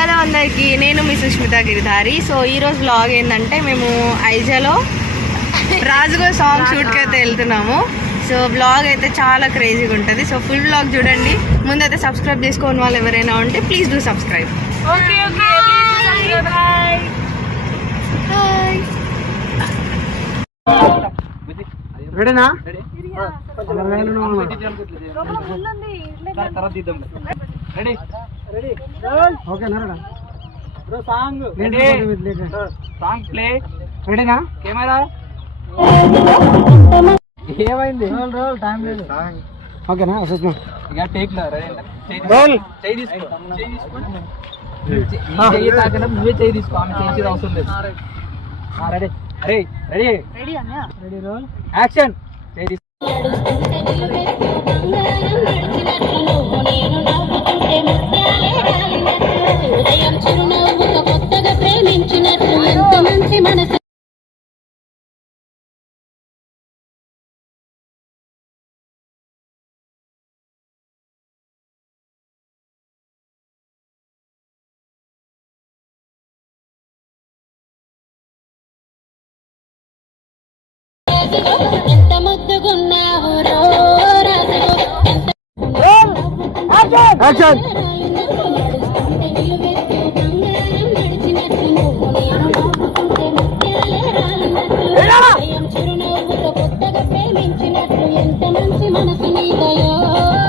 Hello అందరికి, నేను మీ Sushmita Giridhari. So ఈరోజు వ్లాగ్ ఏంటంటే మేము ఐజాలో రాజుగో సాంగ్ షూట్కి అయితే వెళ్తున్నాము. సో వ్లాగ్ అయితే చాలా క్రేజీగా ఉంటుంది. సో ఫుల్ వ్లాగ్ చూడండి. ముందైతే సబ్స్క్రైబ్ చేసుకోని వాళ్ళు ఎవరైనా ఉంటే ప్లీజ్ డూ సబ్స్క్రైబ్. రెడీనా? రెడీనా? కెమెరా ఏమైంది? టైం లేదు. ఓకేనా? ఇక టేక్ నువ్వే చేయి తీసుకో. ఆమె చేసేది అవసరం లేదు. Ready ready ready ready roll action. ఎంత ముద్దుగున్నావు చిరునవ్వుతో కొత్తగా ప్రేమించినట్లు ఎంత మంచి మనసు నీదయో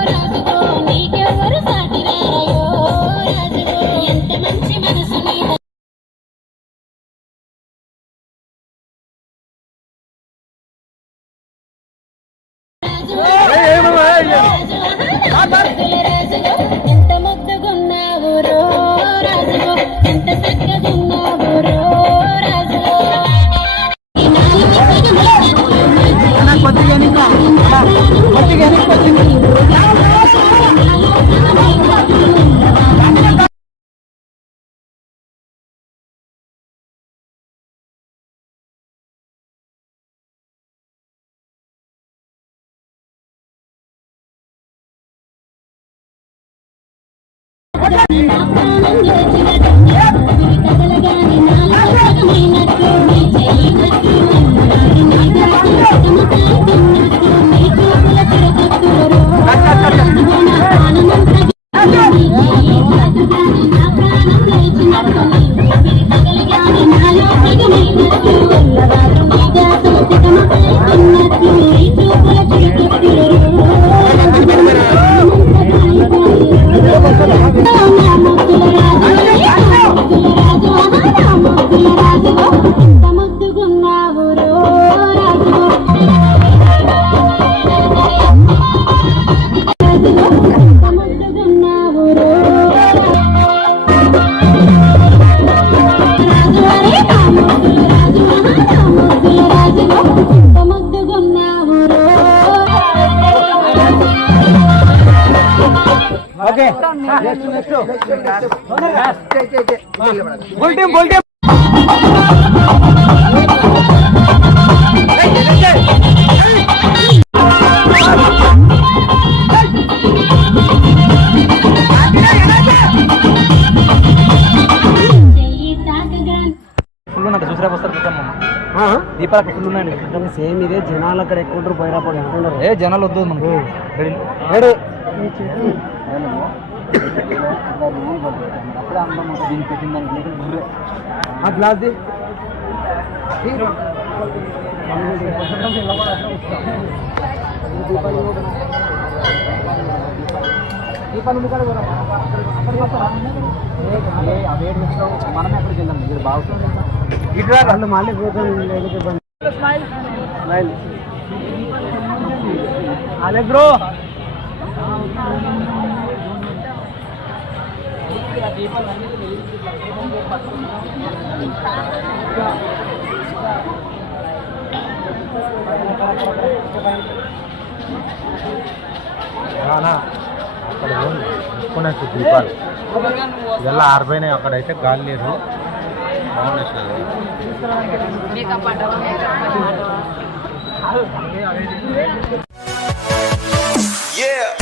రాజుగో, నీకెవరు సాటి రారయో రాజుగో, ఎంత మంచి మనసు నీదయో. ఎంత ముద్దుగున్నావు రో రాజుగో, ఎంత చక్కగున్నావు రో రాజుగో. దీపాలు ఫుల్ ఉన్నాయండి. సేమ్ ఇదే జనాలు అక్కడ ఎక్కువ ఉంటారు. పోయినప్పుడు అంటున్నారు ఏ జనాలు వద్దు మనకు. రెడీ గ్లాస్ మనమే ఎక్కడికి వెళ్దాం. మీరు బాగుంటుంది ఇట్లా వాళ్ళు మళ్ళీ పోతాను. అలే బ్రో అక్కడ తీసుకున్నట్టు దీపాలు ఇలా ఆరిపోయినాయి. అక్కడైతే గాలి లేదు. Yeah.